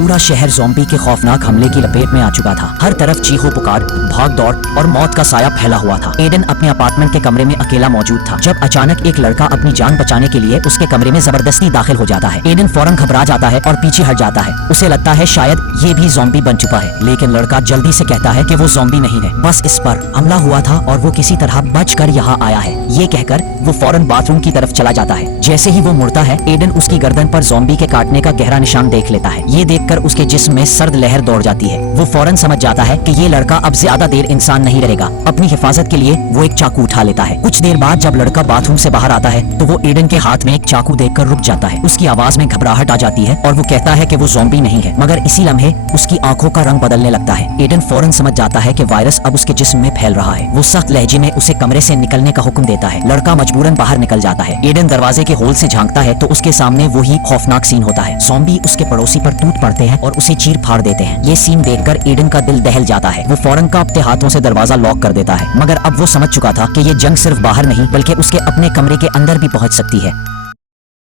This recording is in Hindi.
पूरा शहर ज़ॉम्बी के खौफनाक हमले की लपेट में आ चुका था। हर तरफ चीखो पुकार, भाग दौड़ और मौत का साया फैला हुआ था। एडन अपने अपार्टमेंट के कमरे में अकेला मौजूद था जब अचानक एक लड़का अपनी जान बचाने के लिए उसके कमरे में जबरदस्ती दाखिल हो जाता है। एडन फौरन घबरा जाता है और पीछे हट जाता है। उसे लगता है शायद ये भी ज़ॉम्बी बन चुका है, लेकिन लड़का जल्दी से कहता है कि वो ज़ॉम्बी नहीं है, बस इस पर हमला हुआ था और वो किसी तरह बचकर यहाँ आया है। ये कहकर वो फौरन बाथरूम की तरफ चला जाता है। जैसे ही वो मुड़ता है, एडन उसकी गर्दन पर ज़ॉम्बी के काटने का गहरा निशान देख लेता है। ये देखकर उसके जिस्म में सर्द लहर दौड़ जाती है। वो फौरन समझ जाता है कि ये लड़का अब ज्यादा देर इंसान नहीं रहेगा। अपनी हिफाजत के लिए वो एक चाकू उठा लेता है। कुछ देर बाद जब लड़का बाथरूम से बाहर आता है तो वो एडन के हाथ में एक चाकू देखकर रुक जाता है। उसकी आवाज में घबराहट आ जाती है और वो कहता है कि वो ज़ॉम्बी नहीं है, मगर इसी लम्हे उसकी आंखों का रंग बदलने लगता है। एडन फौरन समझ जाता है कि वायरस अब उसके जिस्म में फैल रहा है। वो सख्त लहजे में उसे कमरे से निकलने का हुक्म देता है। लड़का मजबूरन बाहर निकल जाता है। एडन दरवाजे के होल से झांकता है तो उसके सामने वही खौफनाक सीन होता है। ज़ॉम्बी उसके पड़ोसी पर टूट पड़ते हैं और उसे चीर फाड़ देते हैं। ये सीन देखकर एडन का दिल दहल जाता है। वो फौरन कांपते हाथों से दरवाजा लॉक कर देता है, मगर अब वो समझ चुका था कि ये जंग सिर्फ बाहर नहीं बल्कि उसके अपने कमरे के अंदर भी पहुंच सकती है।